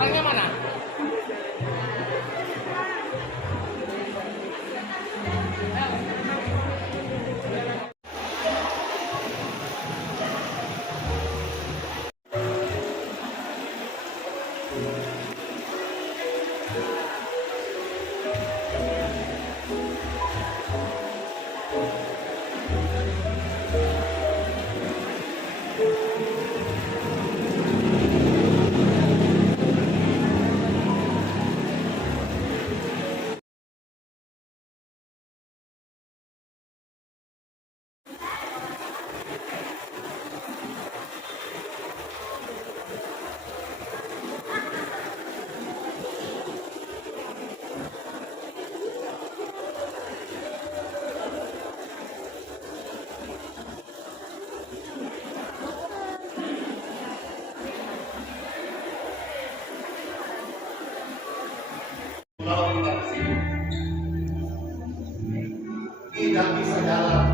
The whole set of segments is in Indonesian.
Orangnya mana? Tidak bisa jalan,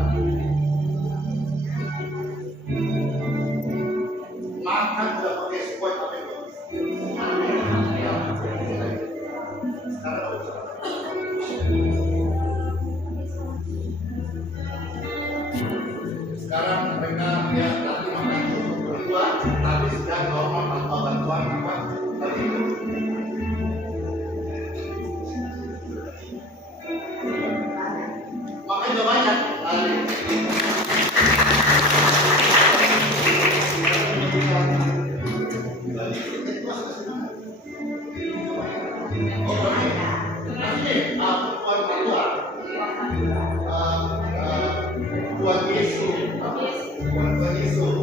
makan udah pakai spot apa itu? Sekarang mereka ya tadi makan berdua, tapi sudah normal tanpa bantuan apa tadi itu. Makanya udah banyak tadi. Tuhan Yesus, Tuhan Yesus,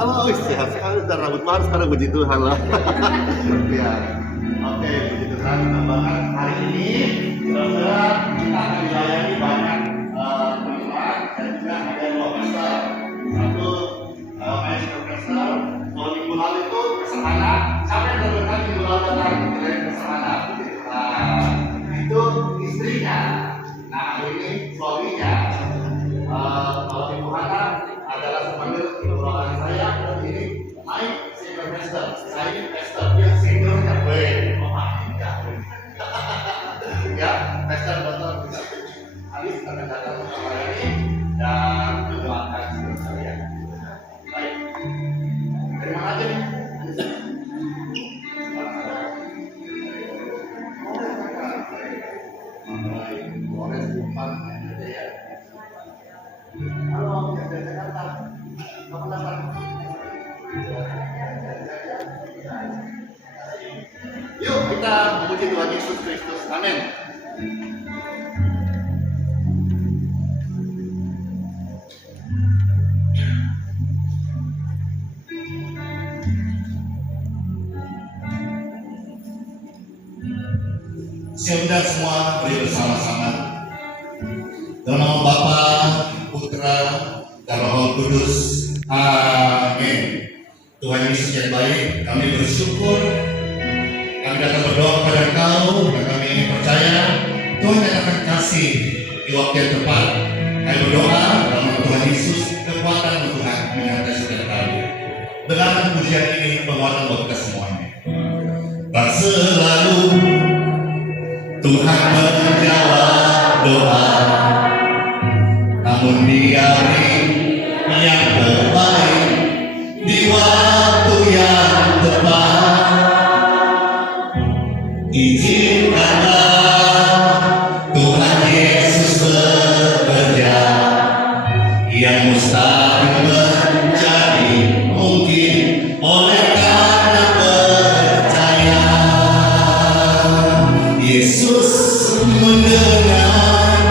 halo, sehat sekali, dan rambut baru sekarang, puji Tuhan lah. Ya, oke, puji Tuhan. Tambahan hari ini, saudara, kita akan dilayani banyak teman dan juga ada 2 pastor. Satu, maestro pastor. Kalau minggu lalu itu kesana, sampai berapa minggu lalu datang dari kesana. Itu istrinya. Nah, hari ini suaminya. Kalau Ibu Hana adalah sepanggil ibu rohani saya, dan ini Mike senior pastor, saya ini pastor, dia seniornya ya, pastor Dr. Alif akan datang bersama ini dan mendoakan seluruh saya. Baik, terima kasih. Polres Kupang ya. Halo, dari Jakarta. Kamu dapat? Yuk kita memuji Tuhan Yesus Kristus. Amin. Siap semua beri bersama-sama. Dalam nama Bapa, Putra, dan Roh Kudus. Amin. Tuhan Yesus yang baik, kami bersyukur. Kami datang berdoa kepada Engkau dan kami percaya Tuhan yang akan kasih di waktu yang tepat. Kami berdoa dalam nama Tuhan Yesus, kekuatan Tuhan menyertai saudara kami. Dengarkan pujian ini, penguatan buat kita semuanya. Tak selalu Tuhan menjawab doa, namun di hari yang terbaik, di waktu yang tepat, izinkanlah Tuhan Yesus bekerja, yang mustahil menjadi mungkin oleh karena percaya. Yesus mendengar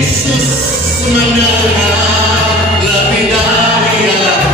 Yesus mendengar lebih dari yang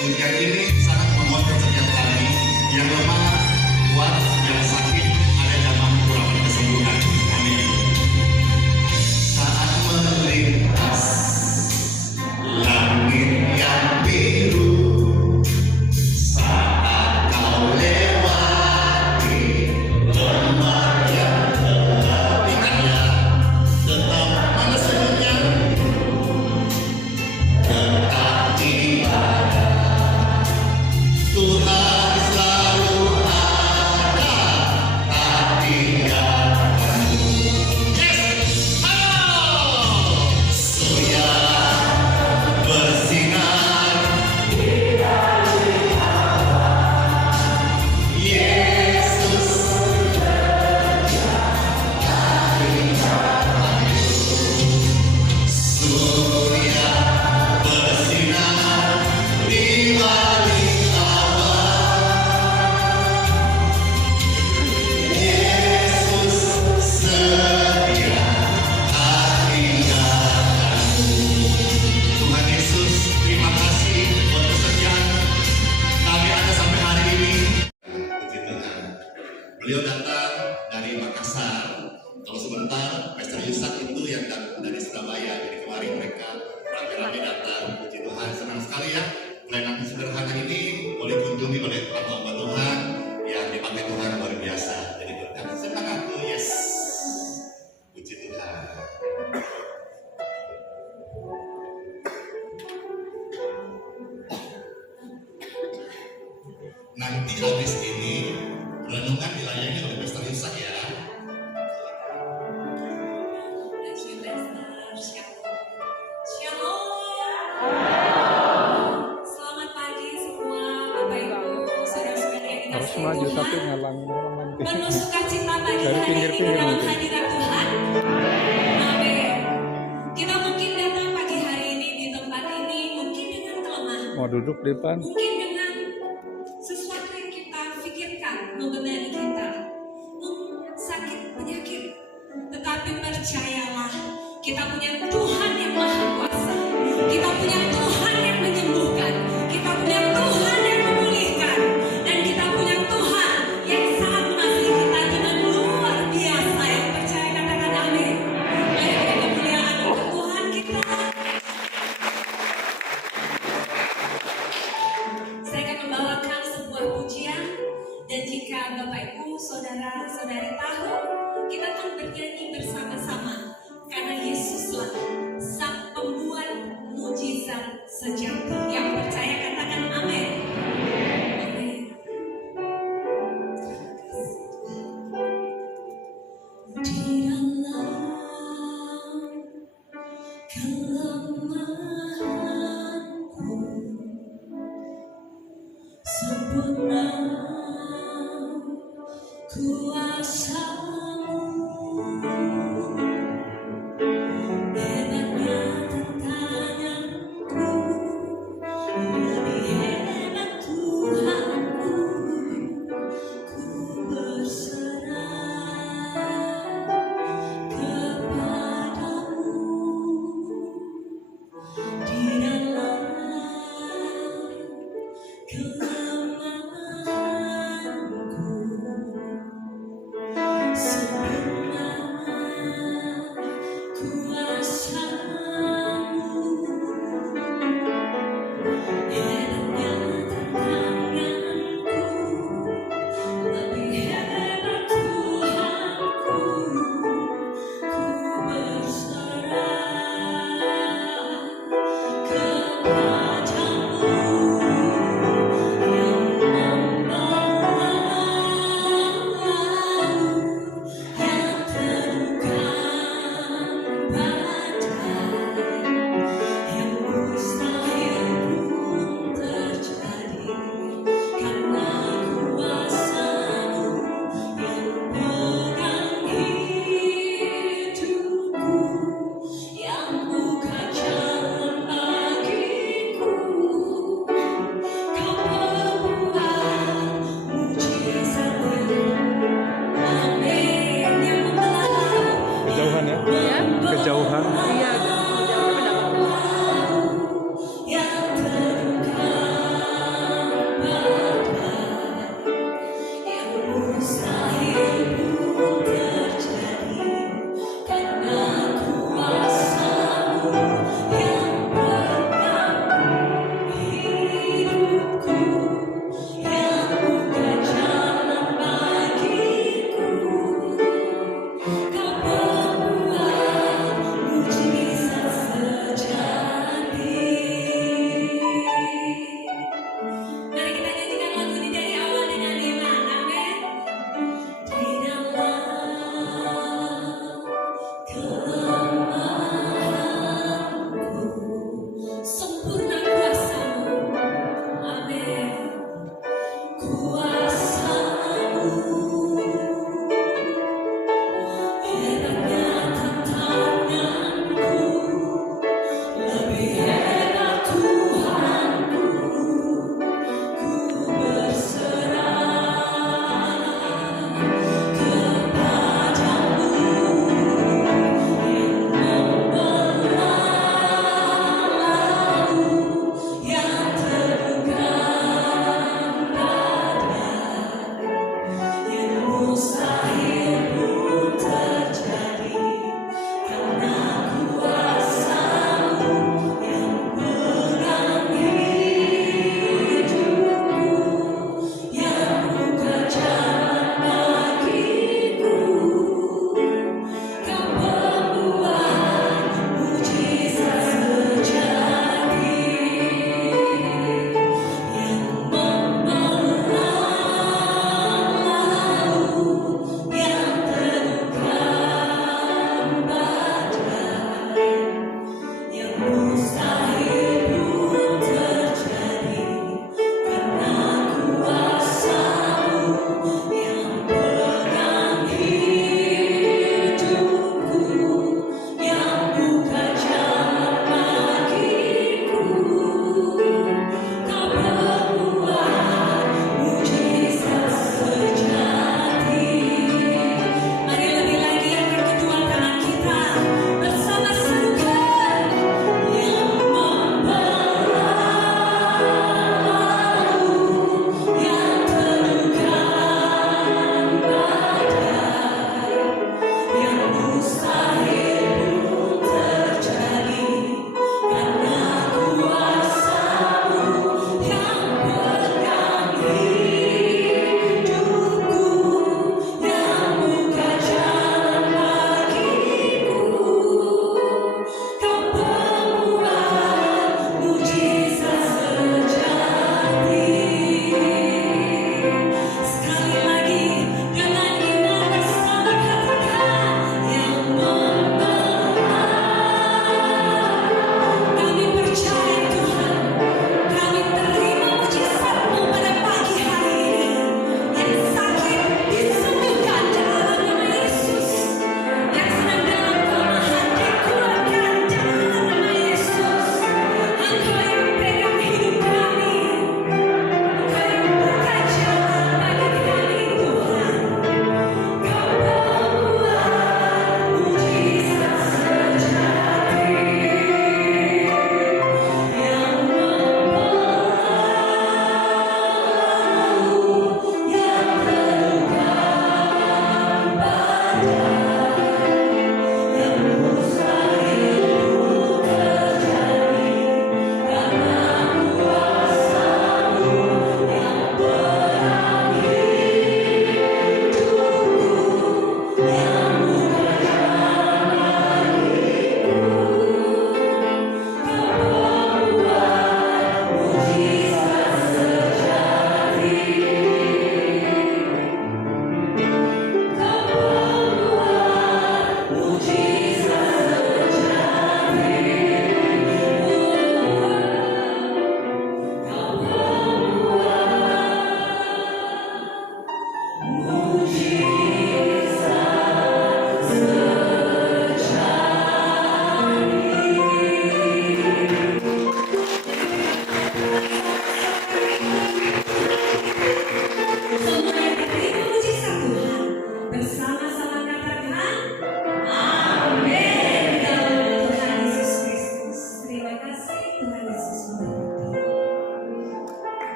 ujian ini sangat menguatkan setiap kami yang lemah, kuat, yang sakit, ada zaman kurang kesembuhan. Amin. Saat melintas langit yang biru, saat kau lewati lemah yang gelap, ingatlah tetap mana senyumnya, tetap di Tuhan selalu ada, tak tinggalkanmu. Yes, halo. Surya bersinar, Yesus surya bersinar di balik beliau datang dari Makassar. Kalau sebentar Pastor Yusak itu yang datang dari Surabaya. Jadi kemarin mereka rame-rame datang. Puji Tuhan, senang sekali ya. Pelayanan sederhana ini boleh kunjungi oleh hamba Tuhan yang dipakai Tuhan luar biasa. Jadi berkat senang aku, yes. Puji Tuhan. Nanti habis ini renungan dilayani oleh Pastor Yusak ya. Selamat pagi semua Bapak Ibu, saudara-saudara yang harus dikasihi maju tapi Tuhan. ngalang nanti Penuh sukacita pagi dari hari ini pinggir-pinggir dalam mungkin. hadirat Tuhan. Amin. Kita mungkin datang pagi hari ini di tempat ini mungkin dengan kelemahan, mau duduk di depan mungkin dengan sesuatu yang kita pikirkan membebani kita, sakit penyakit. Tetapi percayalah, kita punya Tuhan yang maha kuasa. Kita punya Tuhan yang menyembuhkan. Kita punya Tuhan yang memulihkan. Dan kita punya Tuhan yang sangat mengasihi kita dengan luar biasa. Yang percaya katakan amin. Mari beri kemuliaan untuk Tuhan kita. Saya akan membawakan sebuah pujian. Dan jika Bapak Ibu, saudara-saudari tahu, kita akan bernyanyi bersama-sama. Karena Yesuslah sang pembuat mujizat sejati. Yang percaya katakan amin. Amin. Di dalam kelemahanku sempurna kuasa-Mu. Hebatnya tantanganku,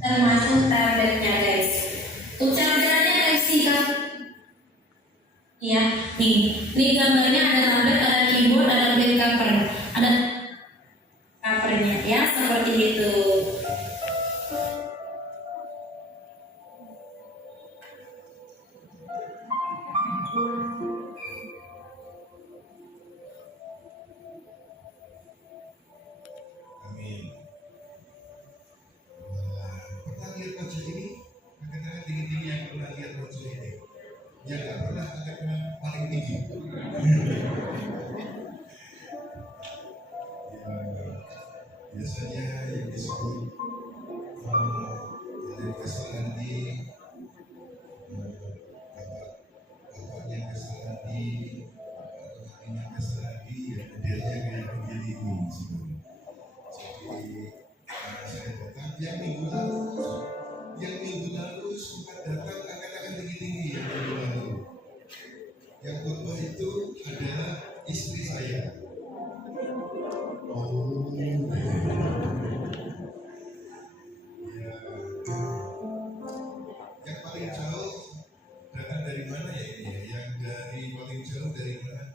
Termasuk tabletnya guys. Untuk chargernya Type C kan? Iya, nih gambarnya ada tablet, ada keyboard, ada back cover, ada covernya ya seperti itu. Amin. Pernah lihat wajah ini? Angkat-angkat tinggi-tinggi yang pernah lihat wajah ini. Yang nggak pernah angkat paling tinggi. Ya, biasanya yang disebut dari Keselandi, bapaknya Keselandi, ibunya Keselandi, ya modelnya kayak begini sebenarnya. Jadi saya datang yang minggu lalu sempat datang angkat-angkat tinggi-tinggi yang minggu lalu. Yang khotbah itu adalah istri saya. Oh, ya. Yang paling jauh datang dari mana ya ini ya? Yang dari paling jauh dari mana?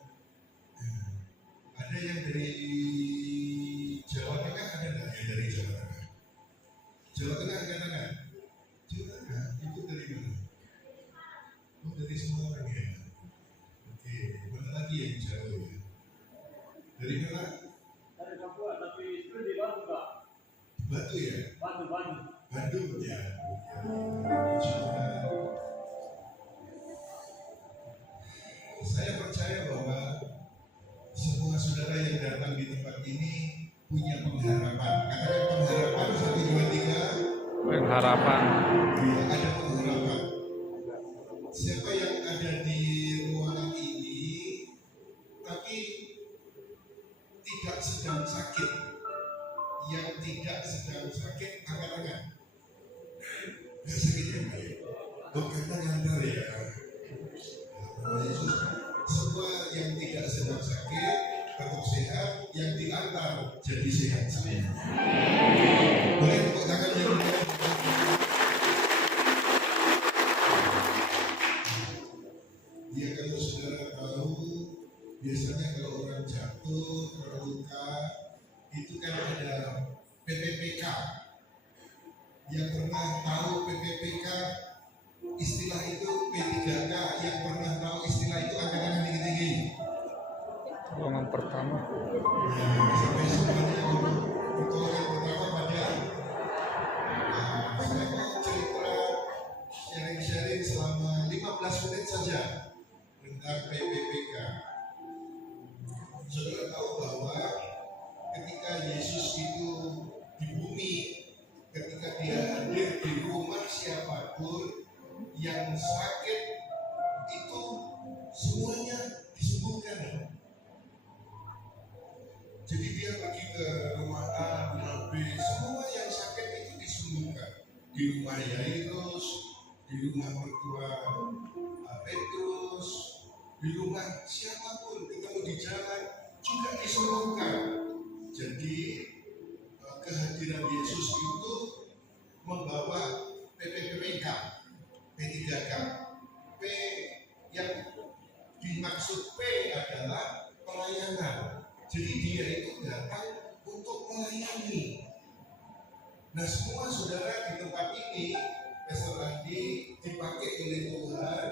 Ada yang dari Jawa Tengah, ada nggak yang dari Jawa Tengah? Jawa Tengah angkat tangan. Jawa Tengah, itu dari mana? Oh, dari Semarang ya. Oke, mana lagi yang jauh ya? Dari mana? Dari Papua, tapi itu di Batu, Pak. Batu ya? Bandung. Bandung ya. Ya, saya percaya bahwa semua saudara yang datang di tempat ini punya pengharapan. Katakan pengharapan 1, 2, 3. Pengharapan. Iya, ada pengharapan. Siapa yang ada di ruangan ini tapi tidak sedang sakit? Yang tidak sedang sakit, angkat tangan. Nggak sakit ya, Pak? Oh, karena ngantar ya. Yesus, semua yang tidak sedang sakit tetap sehat, yang diantar jadi sehat semua. Boleh tepuk tangan yang mulia. Ya, kalau saudara tahu, biasanya kalau orang jatuh, terluka, itu kan ada PPPK. Yang pernah tahu PPPK, istilah itu P3K, yang pernah tahu istilah itu angkat tangan tinggi-tinggi. Golongan pertama. Ya, sampai semuanya pertolongan pertama pada saya mau cerita sharing-sharing selama 15 menit saja tentang PPPK. Saudara tahu bahwa ketika Yesus itu di bumi, ketika dia hadir di rumah siapapun yang sakit itu semuanya disembuhkan. Jadi dia pergi ke rumah A, rumah B, semua yang sakit itu disembuhkan. Di rumah Yairus, di rumah mertua Petrus, di rumah siapapun ketemu di jalan juga disembuhkan. Jadi kehadiran Yesus itu membawa PPPK, P3K. P yang dimaksud P adalah pelayanan. Jadi dia itu datang untuk melayani. Nah, semua saudara di tempat ini, Pastor Andi dipakai oleh Tuhan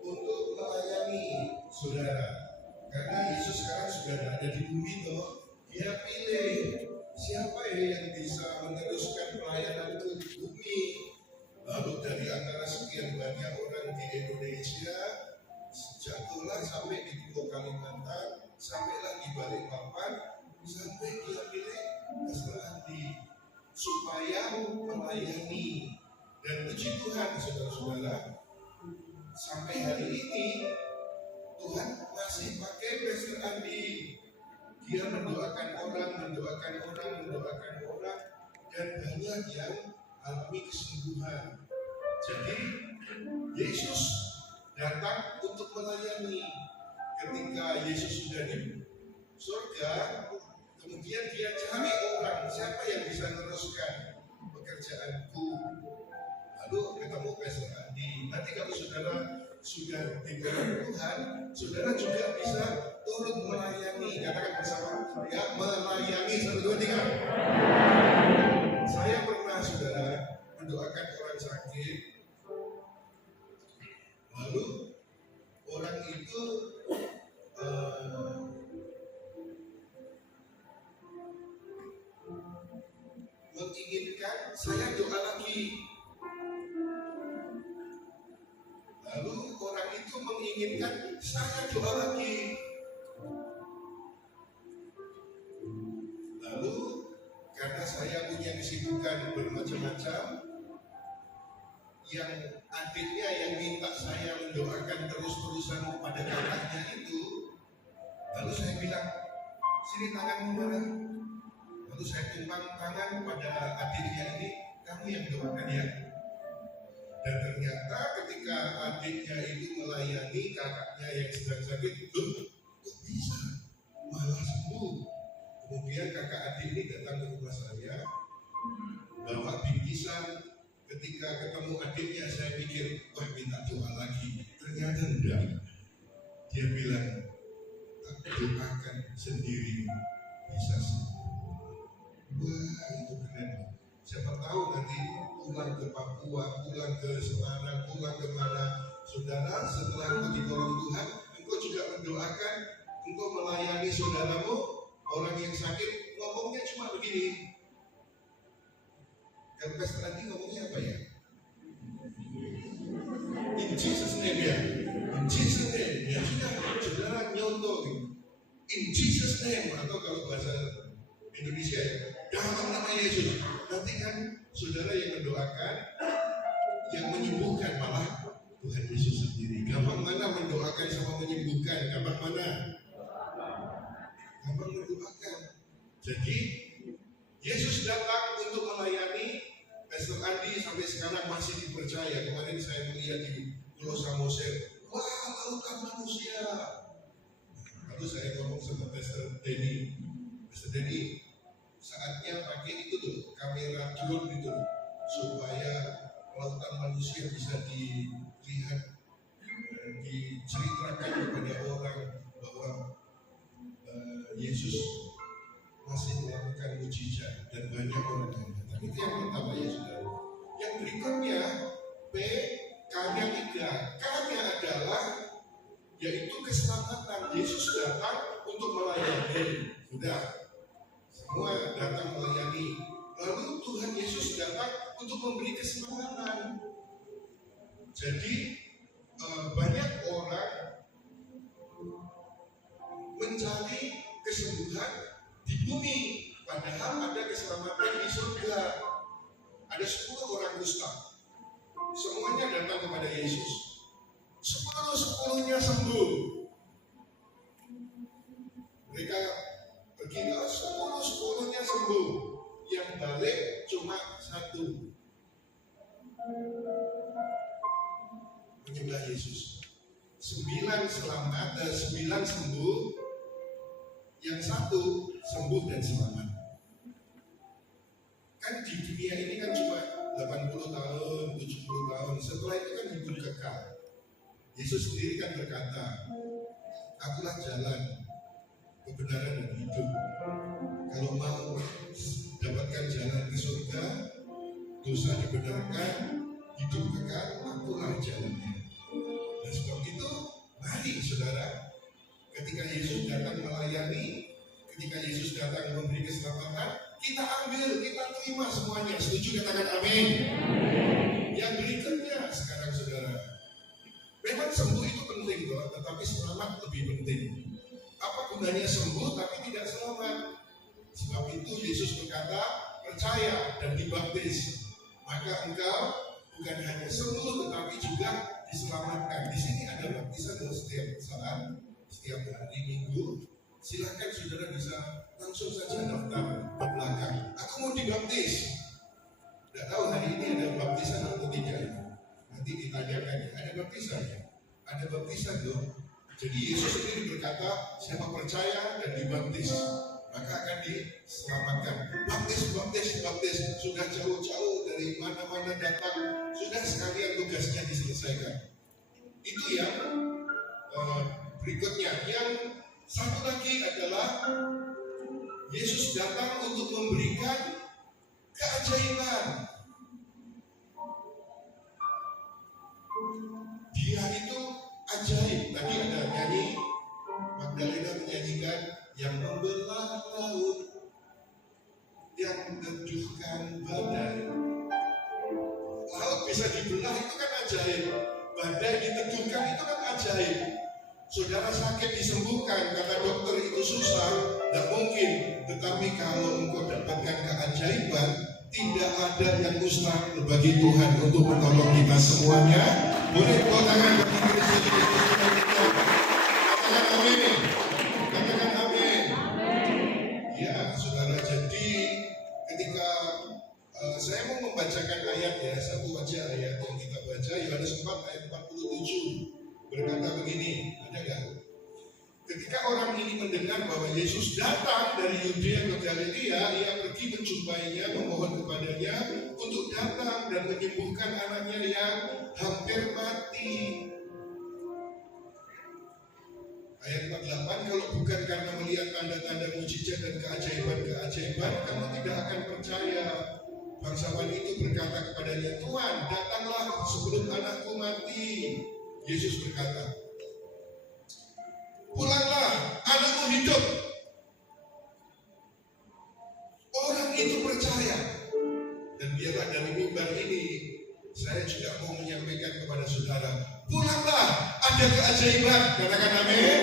untuk melayani saudara. Karena Yesus sekarang sudah ada di bumi toh, dia pilih siapa ya yang bisa meneruskan pelayanan itu di bumi. Lalu dari antara sekian banyak orang di Indonesia, jatuhlah sampai di Pulau Kalimantan, sampailah di Balikpapan, sampai dia pilih Pastor Andi supaya melayani. Dan puji Tuhan, saudara-saudara, sampai hari ini Tuhan masih pakai Pastor Andi. Dia mendoakan orang, dan banyak yang alami kesembuhan. Jadi Yesus datang untuk melayani. Ketika Yesus sudah di surga, kemudian dia cari orang siapa yang bisa meneruskan pekerjaanku? Lalu ketemu Pastor Andi. Nanti kalau saudara sudah diberi Tuhan, saudara juga bisa turut melayani. Katakan bersama, ya melayani. 1, 2, 3. Saya pernah saudara mendoakan orang sakit, lalu orang itu menginginkan saya doa lagi. Lalu orang itu menginginkan saya doa lagi. Lalu karena saya punya kesibukan bermacam-macam, yang adiknya yang minta saya mendoakan terus-terusan kepada kakaknya itu, lalu saya bilang, sini tanganmu mana? Lalu saya tumpang tangan pada adiknya ini, kamu yang doakan ya. Dan ternyata ketika adiknya itu melayani kakaknya yang sedang sakit, kok bisa malah sembuh. Kemudian kakak adik ini datang ke rumah saya, bawa bingkisan. Ketika ketemu adiknya, saya pikir, wah minta doa lagi. Ternyata enggak. Dia bilang, aku doakan sendiri bisa sembuh. Wah, itu keren. Siapa tahu nanti pulang ke Papua, pulang ke Semarang, pulang ke mana. Saudara, setelah engkau ditolong Tuhan, engkau juga mendoakan, engkau melayani saudaramu, orang yang sakit, ngomongnya cuma begini. Kalau Pastor Andi ngomongnya apa ya? In Jesus name ya. In Jesus name. Ya sudah, saudara nyontoh. In Jesus name. Atau kalau bahasa Indonesia ya, dalam nama Yesus. Nanti kan saudara yang mendoakan, yang menyembuhkan malah Tuhan Yesus sendiri. Gampang mana mendoakan sama menyembuhkan? Gampang mana? Gampang mendoakan. Jadi Yesus datang untuk melayani. Pastor Andi sampai sekarang masih dipercaya. Kemarin saya melihat di Pulau Samosir, wah lautan manusia. Lalu saya ngomong sama Pastor Denny, Pastor Denny, saatnya pakai itu tuh kamera drone itu supaya lautan manusia bisa dilihat, diceritakan kepada orang bahwa Yesus masih melakukan mujizat dan banyak orang yang datang. Itu yang pertama ya saudara. Yang berikutnya P, K-nya 3. K-nya adalah yaitu keselamatan. Yesus datang untuk melayani. Sudah, semua datang melayani. Lalu Tuhan Yesus datang untuk memberi keselamatan. Jadi banyak orang mencari kesembuhan di bumi, padahal ada keselamatan di surga. Ada 10 orang kusta, semuanya datang kepada Yesus. 10-10-nya sembuh. Mereka pergi ke 10-10-nya sembuh. Yang balik cuma 1. Menyembah Yesus. 9 selamat, 9 sembuh. Yang 1 sembuh dan selamat. Kan di dunia ini kan cuma 80 tahun, 70 tahun. Setelah itu kan hidup kekal. Yesus sendiri kan berkata, akulah jalan, kebenaran dan hidup. Kalau mau dapatkan jalan ke surga, dosa dibenarkan, hidup kekal, akulah jalannya. Dan sebab itu, mari saudara, ketika Yesus datang melayani, ketika Yesus datang memberi keselamatan, kita ambil, kita terima semuanya. Setuju, katakan amin. Yang berikutnya sekarang saudara, memang sembuh itu penting loh, tetapi selamat lebih penting. Apa gunanya sembuh tapi tidak selamat? Sebab itu Yesus berkata, percaya dan dibaptis, maka engkau bukan hanya sembuh tetapi juga diselamatkan. Di sini ada baptisan setiap saat, setiap hari Minggu. Silakan saudara bisa langsung saja daftar ke belakang. Aku mau dibaptis. Tidak tahu hari ini ada baptisan atau tidak. Nanti ditanyakan, ada baptisan ya? Ada baptisan loh. Jadi Yesus sendiri berkata, siapa percaya dan dibaptis, maka akan diselamatkan. Baptis, sudah jauh-jauh dari mana-mana datang, sudah sekalian tugasnya diselesaikan. Itu yang berikutnya. Yang satu lagi adalah Yesus datang untuk memberikan keajaiban. Dia itu ajaib. Tadi ada nyanyi, Magdalena menyanyikan yang membelah laut, yang meneduhkan badai. Laut bisa dibelah itu kan ajaib. Badai diteduhkan itu kan ajaib. Saudara sakit disembuhkan, kata dokter itu susah, tidak mungkin. Tetapi kalau engkau dapatkan keajaiban, tidak ada yang mustahil bagi Tuhan untuk menolong kita semuanya. Boleh tepuk tangan bagi Kristus. Katakan amin. Katakan amin. Ya, saudara, jadi ketika saya mau membacakan ayat ya, satu aja ayat yang kita baca, Yohanes 4 ayat 47 berkata begini, ada nggak? Ketika orang ini mendengar bahwa Yesus datang dari Yudea ke Galilea, ia pergi menjumpainya, memohon kepadanya untuk datang dan menyembuhkan anaknya yang hampir mati. Ayat 48, kalau bukan karena melihat tanda-tanda mujizat dan keajaiban-keajaiban, kamu tidak akan percaya. Bangsawan itu berkata kepadanya, Tuhan, datanglah sebelum anakku mati. Yesus berkata, pulanglah, anakmu hidup. Orang itu percaya. Dan biarlah dari mimbar ini saya juga mau menyampaikan kepada saudara, pulanglah, ada keajaiban. Katakan amin.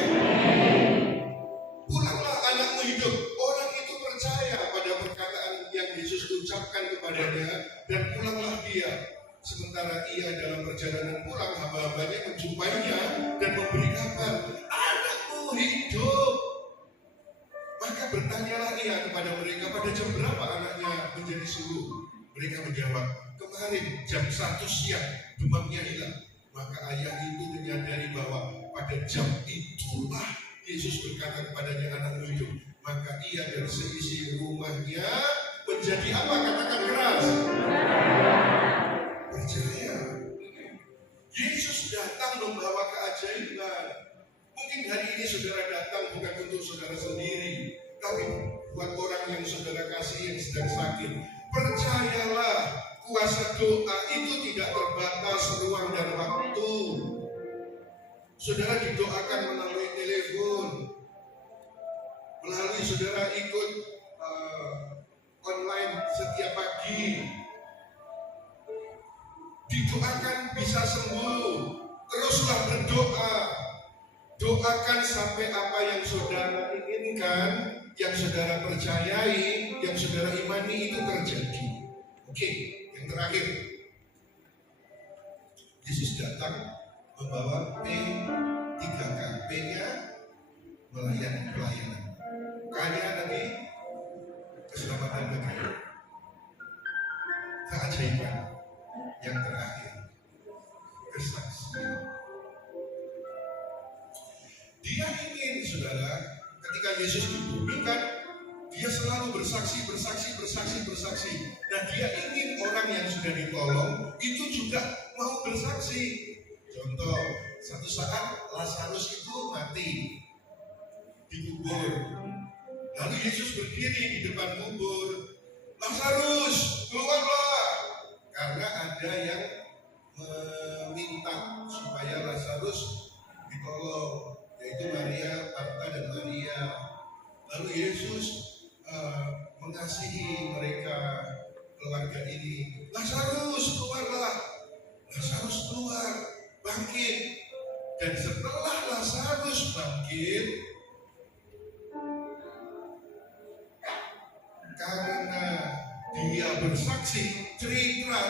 Pulanglah, anakmu hidup. Orang itu percaya pada perkataan yang Yesus ucapkan kepadanya, dan pulanglah dia. Sementara ia dalam perjalanan pulang, hamba-hambanya menjumpainya dan memberi kabar, anakmu hidup. Maka bertanyalah ia kepada mereka, pada jam berapa anaknya menjadi sembuh? Mereka menjawab, kemarin jam 1 siang demamnya hilang. Maka ayah itu menyadari bahwa pada jam itulah Yesus berkata kepadanya, anakmu hidup. Maka ia dan seisi rumahnya menjadi apa? Katakan keras. Percaya. Yesus datang membawa keajaiban. Mungkin hari ini saudara datang bukan untuk saudara sendiri, tapi buat orang yang saudara kasih yang sedang sakit. Percayalah, kuasa doa itu tidak terbatas ruang dan waktu. Saudara didoakan melalui telepon, melalui saudara ikut online setiap pagi. Didoakan bisa sembuh. Teruslah berdoa. Doakan sampai apa yang saudara inginkan, yang saudara percayai, yang saudara imani itu terjadi. Oke, yang terakhir, Yesus datang membawa P3K. P-nya melayani, pelayanan. K-nya tadi keselamatan bagi keajaiban. Yang terakhir, kesaksian. Dia ingin, saudara, ketika Yesus di bumi kan, dia selalu bersaksi. Nah, dia ingin orang yang sudah ditolong itu juga mau bersaksi. Contoh, satu saat Lazarus itu mati, dikubur. Lalu Yesus berdiri di depan kubur. Lazarus, keluarlah. Karena ada yang meminta supaya Lazarus ditolong, yaitu Maria, Marta dan Maria. Lalu Yesus mengasihi mereka, keluarga ini. Lazarus, keluarlah. Lazarus keluar, bangkit. Dan setelah Lazarus bangkit, karena dia bersaksi, cerita.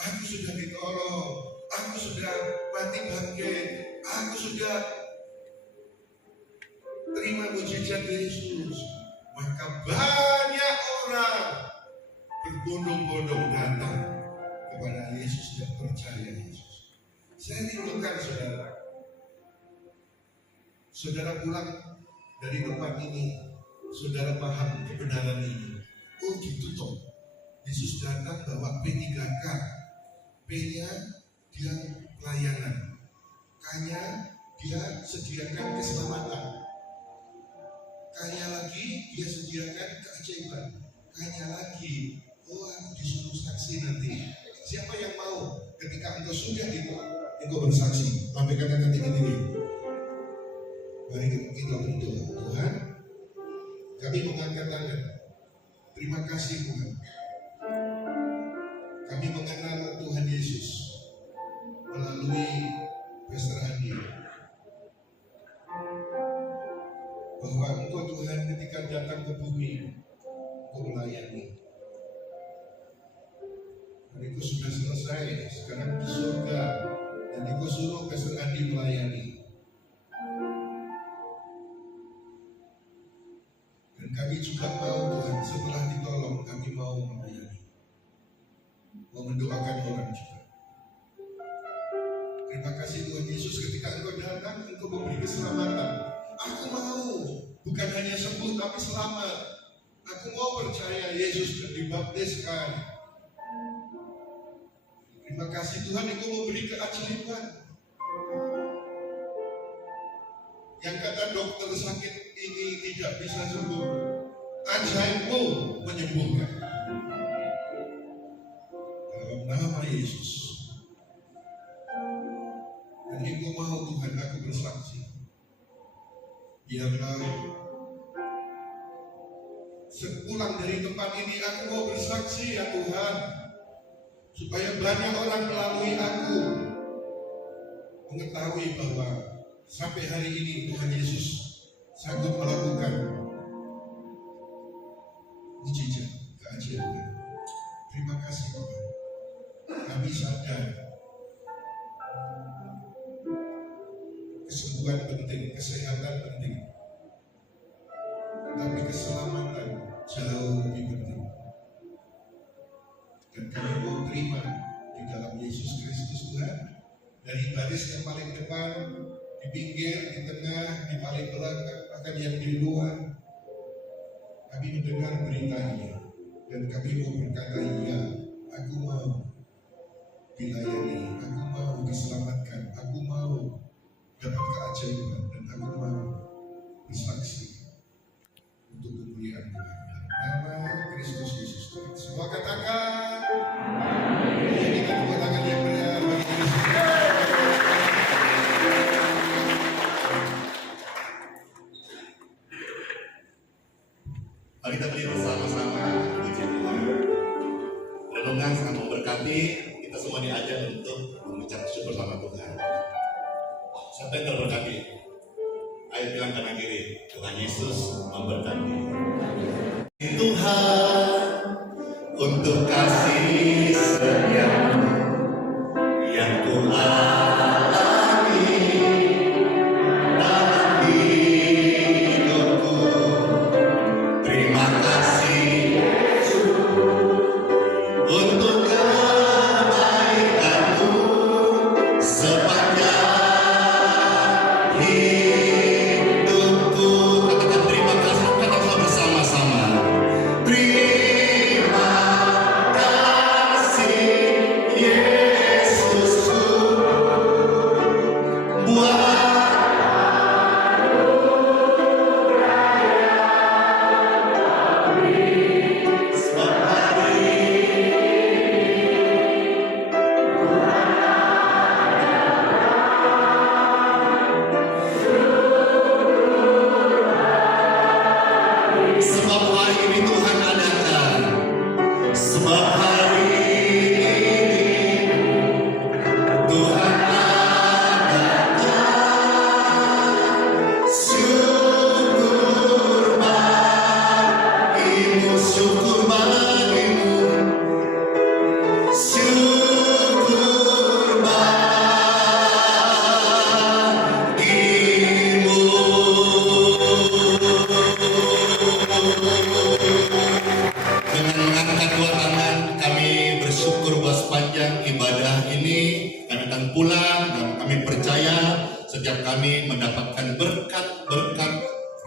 Aku sudah ditolong, aku sudah mati bangkit, aku sudah terima mujizat Yesus. Maka banyak orang berbondong-bondong datang kepada Yesus dan percaya Yesus. Saya rindukan saudara, saudara pulang dari tempat ini, saudara paham kebenaran ini. Oh gitu toh. Yesus datang bawa P3K. P-nya dia pelayanan. K-nya dia sediakan keselamatan. K-nya lagi dia sediakan keajaiban. K-nya lagi, oh aku disuruh saksi nanti. Siapa yang mau ketika engkau sudah itu, engkau bersaksi. Sampai katakan ini. Mari kita berdoa. Tuhan, kami mengangkat tangan. Terima kasih Tuhan. Kami mengenal Tuhan Yesus melalui Pastor Andi. Bahwa Engkau Tuhan ketika datang ke bumi, Engkau melayani. Dan Engkau sudah selesai, sekarang di surga. Dan Engkau suruh Pastor Andi melayani. Dan kami juga mau Tuhan, setelah ditolong, kami mau melayani. Mau mendoakan orang juga. Terima kasih Tuhan Yesus, ketika Engkau datang, Engkau memberi keselamatan. Aku mau, bukan hanya sembuh tapi selamat. Aku mau percaya Yesus dan dibaptiskan. Terima kasih Tuhan, Engkau memberi keajaiban. Yang kata dokter sakit ini tidak bisa sembuh, ajaibmu menyembuhkan. Dalam nama Yesus. Dan Engkau mau Tuhan aku bersaksi. Biarlah sepulang dari tempat ini aku mau bersaksi ya Tuhan. Supaya banyak orang melalui aku mengetahui bahwa sampai hari ini Tuhan Yesus sanggup melakukan mujizat, keajaiban. Terima kasih Tuhan. Kami sadar kesembuhan penting, kesehatan penting, tetapi keselamatan jauh lebih penting. Dan kami mau terima di dalam Yesus Kristus Tuhan, dari baris yang paling depan, di pinggir, di tengah, di paling belakang, bahkan yang di luar. Kami mendengar berita ini dan kami mau berkata, iya, aku mau dilayani, aku mau diselamatkan, aku mau dapat keajaiban, dan aku mau bersaksi untuk kemuliaan Tuhan. Nama Kristus Yesus Tuhan. Semua katakan, ya, kita tepuk tangan yang meriah bagi Kristus. Mari kita beri bersama-sama puji Tuhan. Renungan sangat memberkati. Kita semua diajak untuk mengucap syukur sama Tuhan. Siapa yang terberkati? Ayo bilang kanan kiri, Tuhan Yesus memberkati. Tuhan, untuk kasih setiamu yang Ku alami dalam hidupku. Terima kasih untuk kebaikan-Mu sepanjang hidupku. Katakan terima kasih, katakan bersama-sama. Terima kasih Yesusku.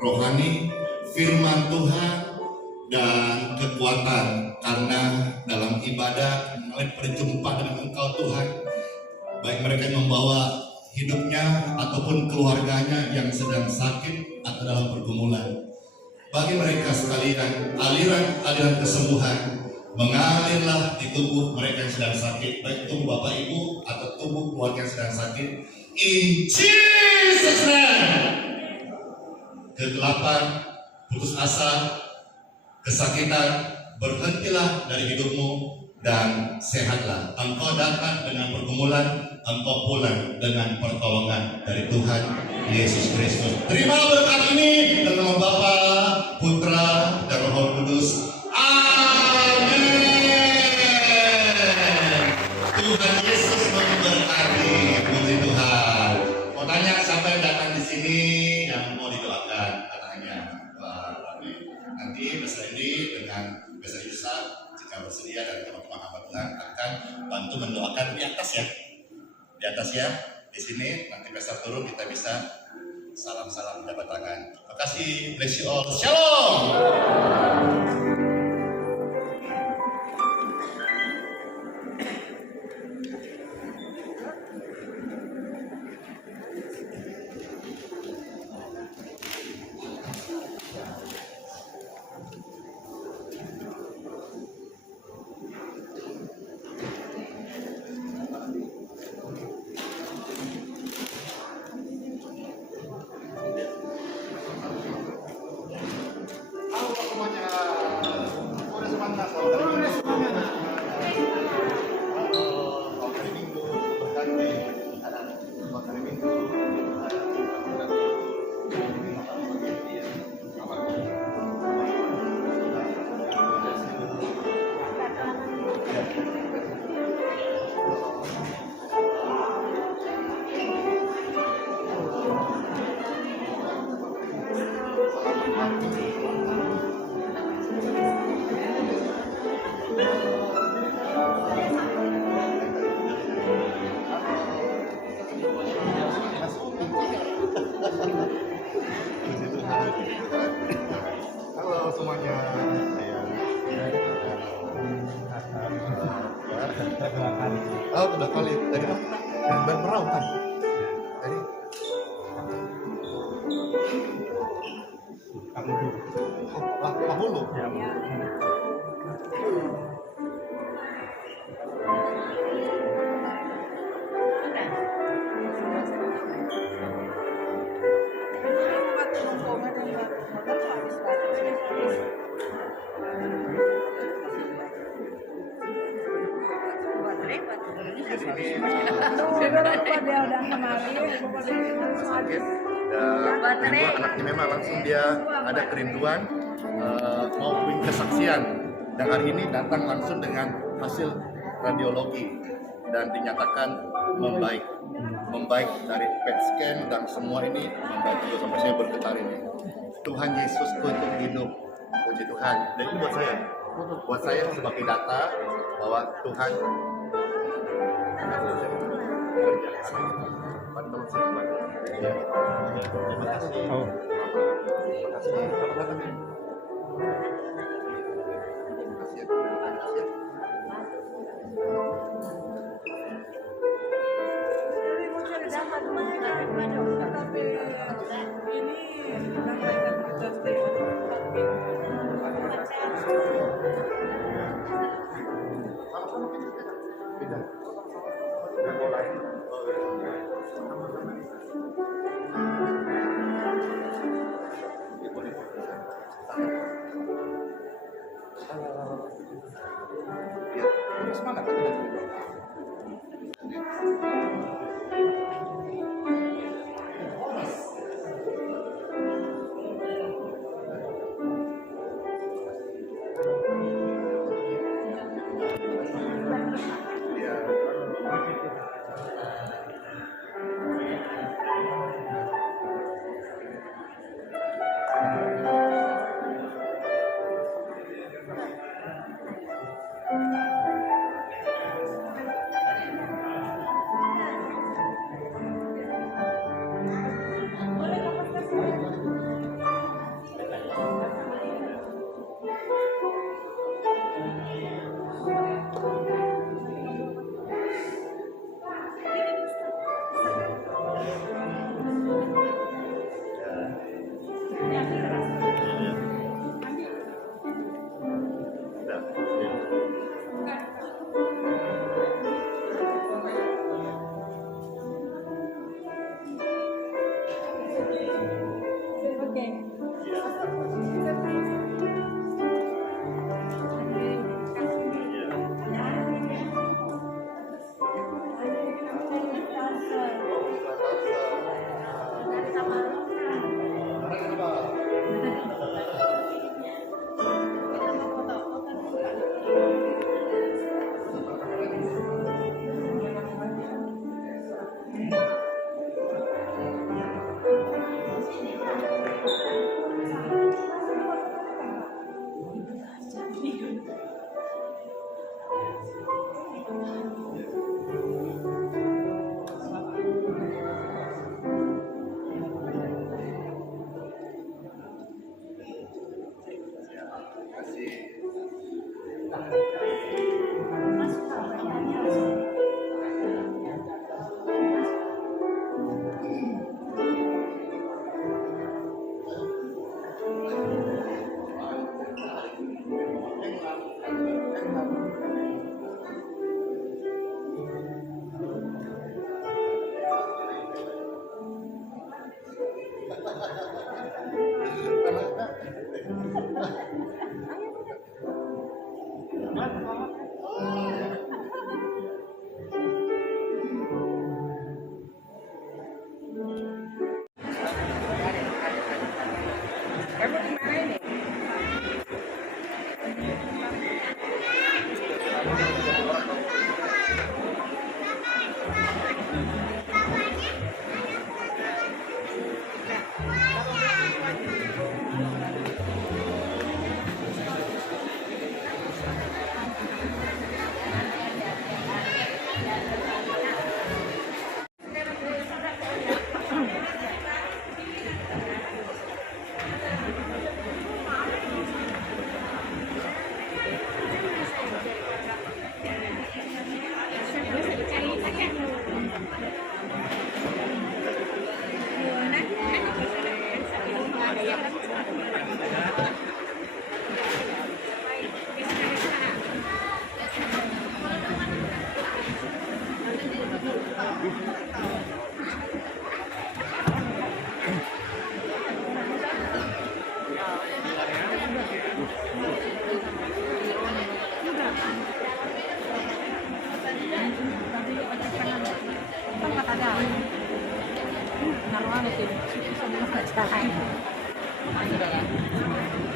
rohani, firman Tuhan, dan kekuatan. Karena dalam ibadah, melalui perjumpaan dengan Engkau Tuhan, baik mereka yang membawa hidupnya ataupun keluarganya yang sedang sakit atau dalam pergumulan, bagi mereka sekalian aliran kesembuhan mengalirlah di tubuh mereka yang sedang sakit, baik tubuh Bapak Ibu atau tubuh keluarga yang sedang sakit. In Jesus name. Kegelapan, putus asa, kesakitan, berhentilah dari hidupmu dan sehatlah. Engkau datang dengan pergumulan, engkau pulang dengan pertolongan dari Tuhan Yesus Kristus. Terima berkat ini dalam nama Bapa, Putra, dan Roh Kudus. Amin. Tuhan Yesus memberkati. Puji Tuhan. Mau tanya siapa yang datang di sini yang mau didoakan? Katanya, amin. Nanti Besar Indi dengan Besar Yusa jika bersedia dan teman-teman hamba Tuhan akan bantu mendoakan di atas ya. Di atas ya, di sini nanti Besar turun kita bisa salam-salam jabat tangan. Terima kasih, bless you all. Shalom. Halo semuanya. Oh, udah kali. Dari apa? Dari Merau kan? Dari Pahulu. Ya. Dan anaknya memang langsung dia ada kerinduan mau bikin kesaksian, dan hari ini datang langsung dengan hasil radiologi dan dinyatakan membaik dari PET scan dan semua ini membaik juga, sampai saya bergetar ini. Tuhan Yesus untuk hidup, puji Tuhan. Dan itu buat saya sebagai data bahwa Tuhan terima kasih. Terima kasih. Semangat kan?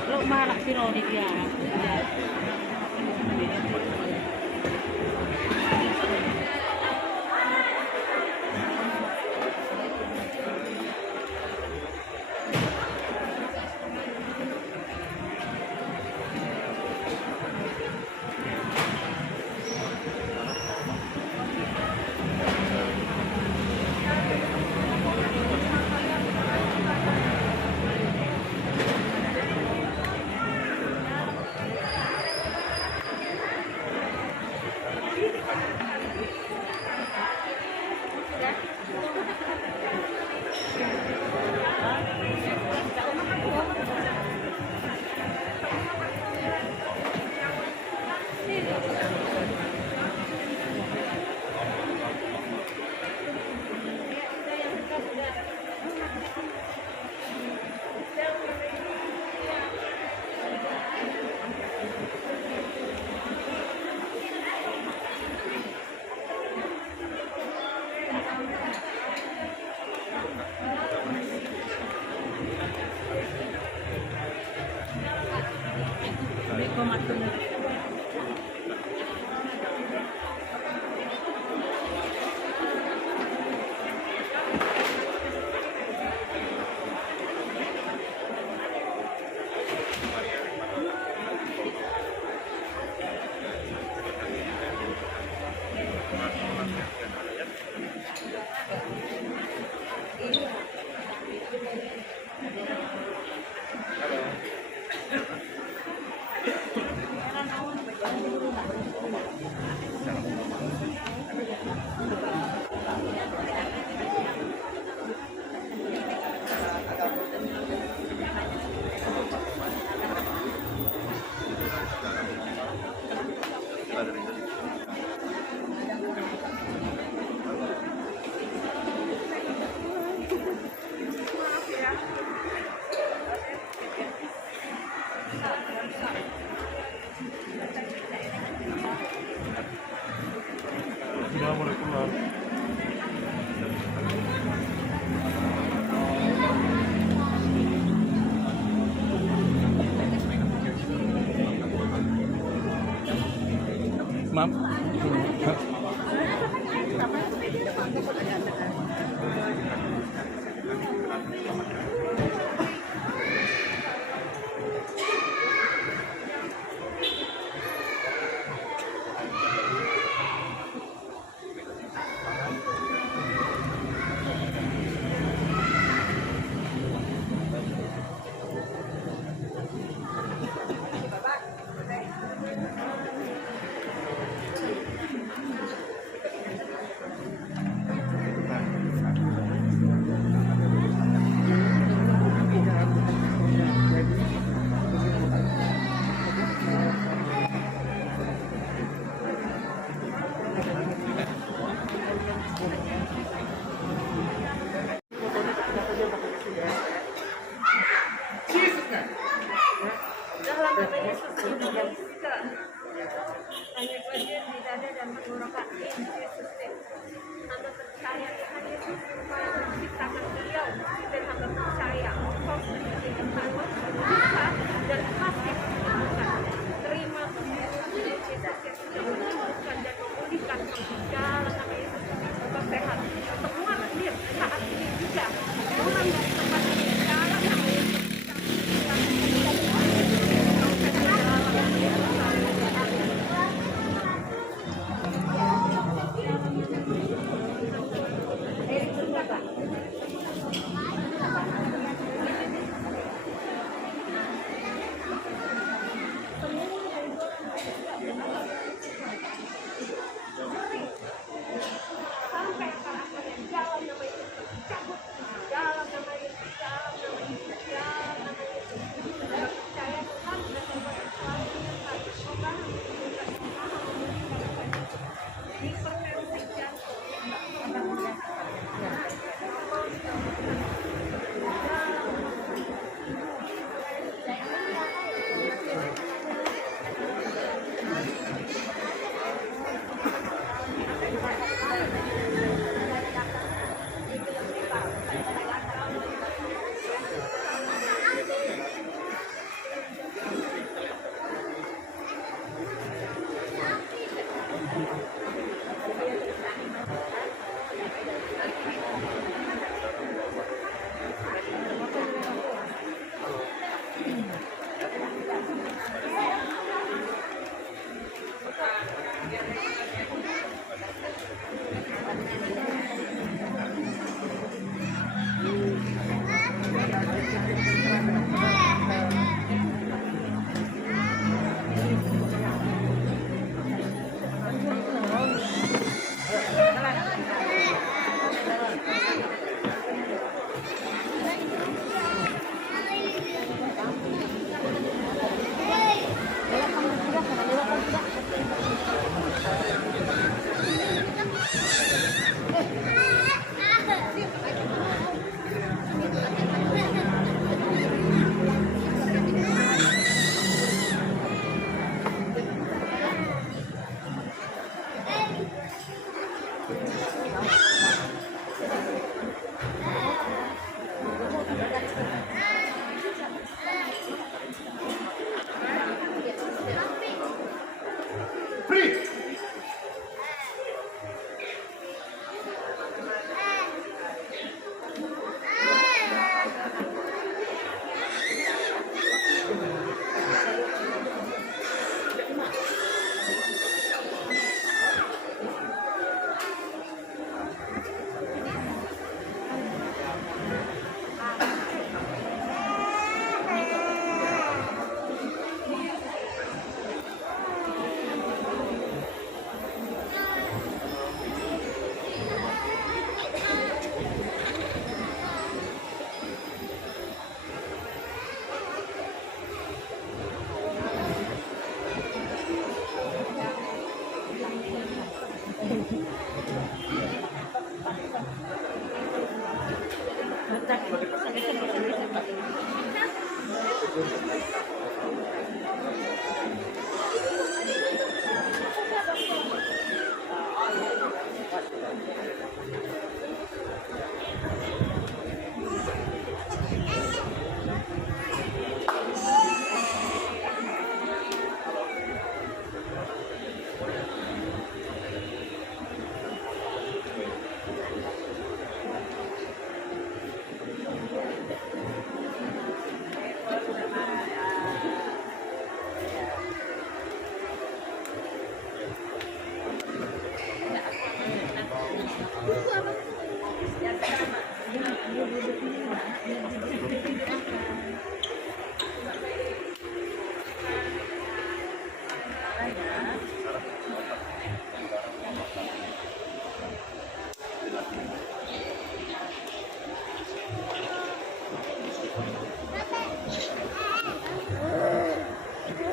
Lo marak sih lo dia. Maaf. Dalam nama Yesus Kristus, hanya bagian di dada dan tenggorokan in Yesus name. Hamba percaya Tuhan Yesus supaya menciptakan beliau dan hamba percaya Engkau sendiri Tuhan bisa dan pasti menyembuhkan. Terima kasih Yesus yang sudah menyembuhkan dan memulihkan segala nama Yesus Engkau sehat. Semua hadir saat ini juga pulang dari tempat ini dalam nama Yesus.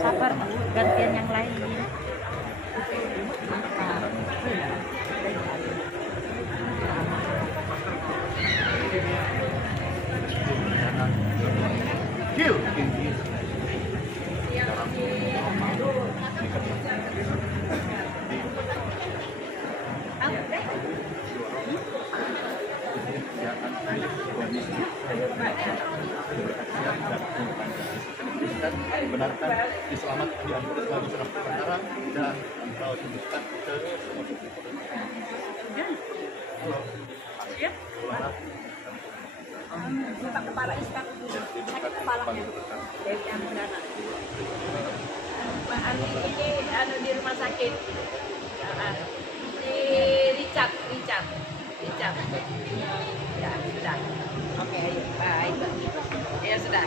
Sabar, gantian yang lain. Kill. Benarkan diselamatkan diampuni sebagai seorang perantara dan tunjukkan ke Buka kepala Islam. Sakit kepalanya. Dewi Amrana. Pak Ani ini di rumah sakit. Si Richard. Ya, sudah. Oke, ayo. Baik. Ya, sudah.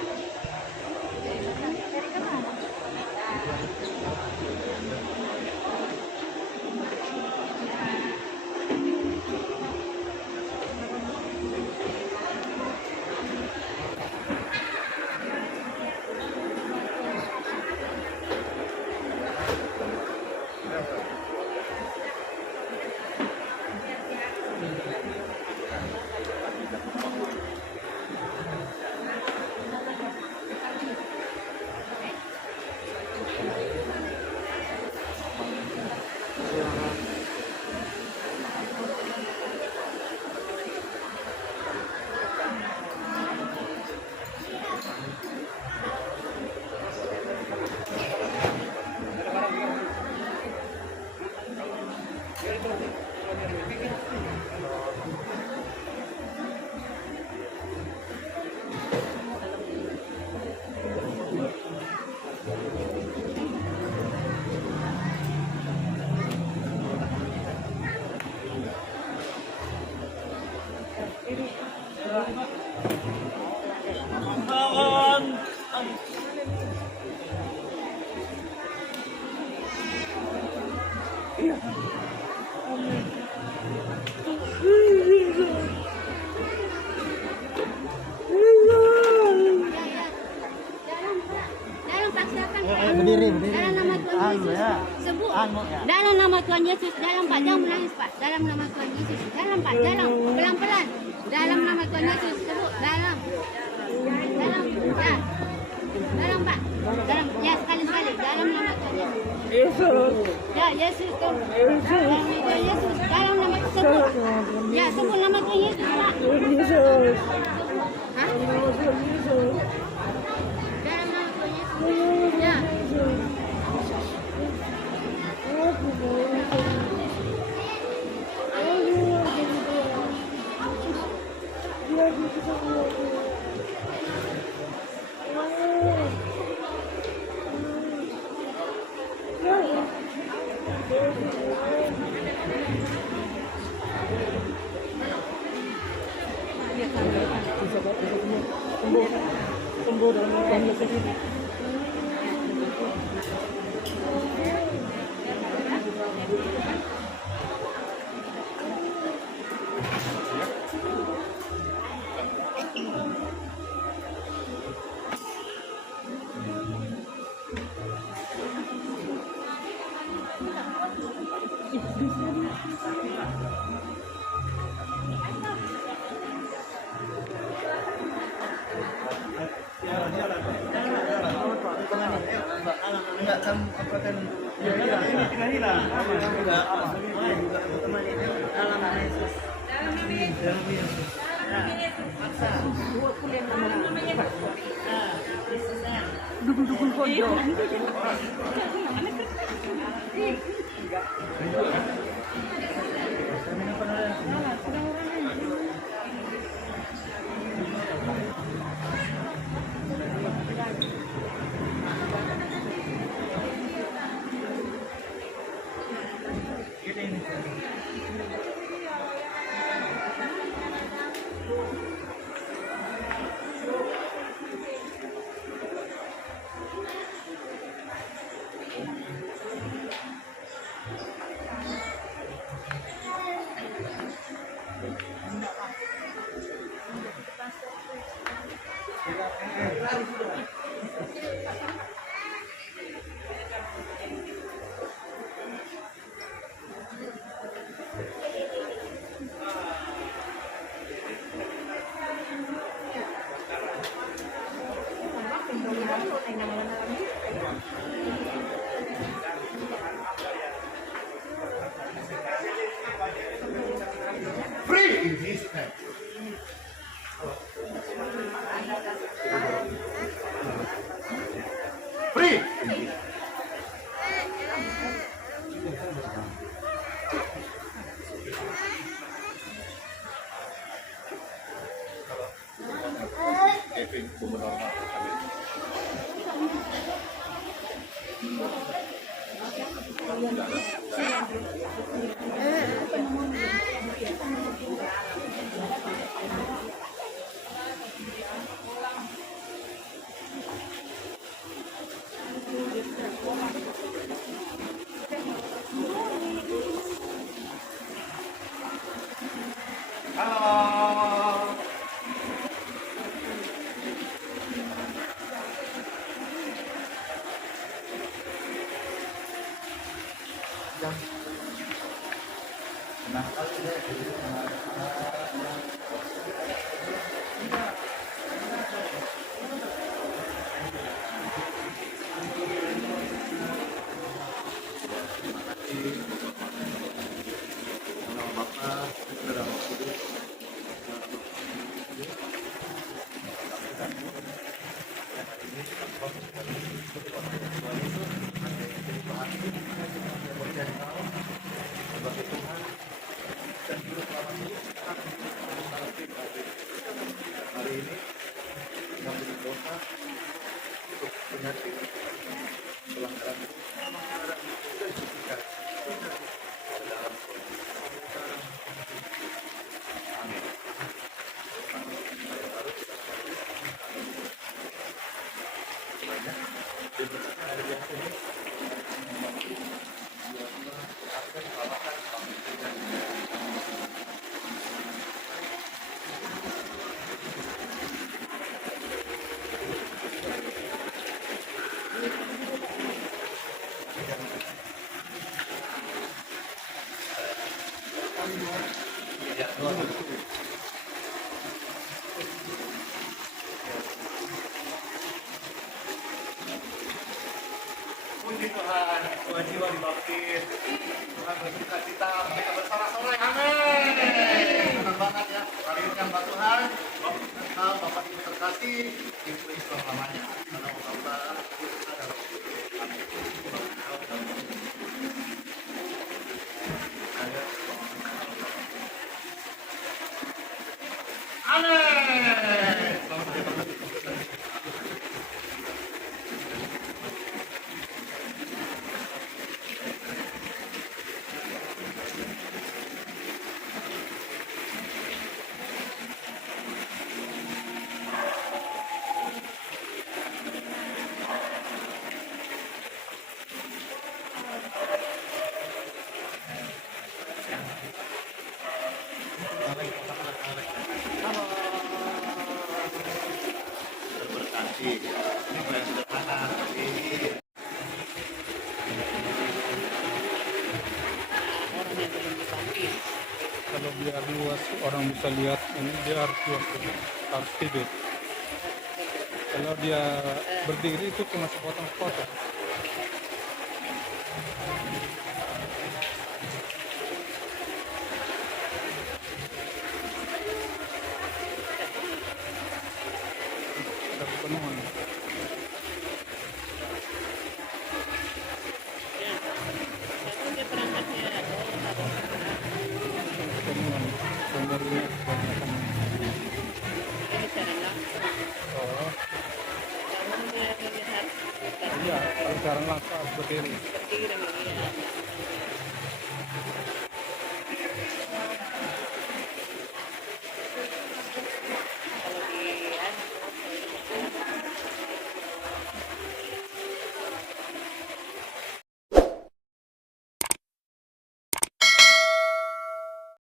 Dalam nama Tuhan Yesus, dalam Pak, jangan menangis Pak. Dalam nama Tuhan Yesus, dalam Pak, dalam, pelan-pelan. Dalam nama Tuhan Yesus, sebut, dalam, ya, dalam Pak, dalam, ya sekali-sekali, dalam nama Tuhan Yesus. Ya Yesus, dalam nama Tuhan Yesus, dalam nama sebut, ya sebut nama Tuhan Yesus Pak. Hah? Dalam nama Tuhan Yesus, ya. Sembuh dalam nama Yesus. Ya, akan apa kan ini tidak hilang. Juga apa? Juga teman itu dalam nama Yesus. Dalam nama Yesus. Paksa. Dalam nama Yesus. Yesusnya. Dukul koyo. Free in Jesus' name. Free. Halo. Hari ini mengambil dosa untuk penyakit pelanggaran dan sucikan dalam amin. Puji Tuhan, jiwa dibaptis. Tuhan bersuka cita, mereka bersorak-sorai. Amin. Senang banget ya. Hari ini hamba Tuhan, Bapak Ibu terkasih, Ibu Islam namanya. Karena Bapak kita dalam Amin. Selamat datang. Berkasih. Ini bukan sederhana, tapi Kalau biar luas orang bisa lihat ini dia harus luas, harus tidur. Kalau dia berdiri itu cuma sepotong-sepotong. Ada penuhan. Penuhan. Penuhnya kebanyakan. Oh. Iya, kalau sekarang langka berdiri.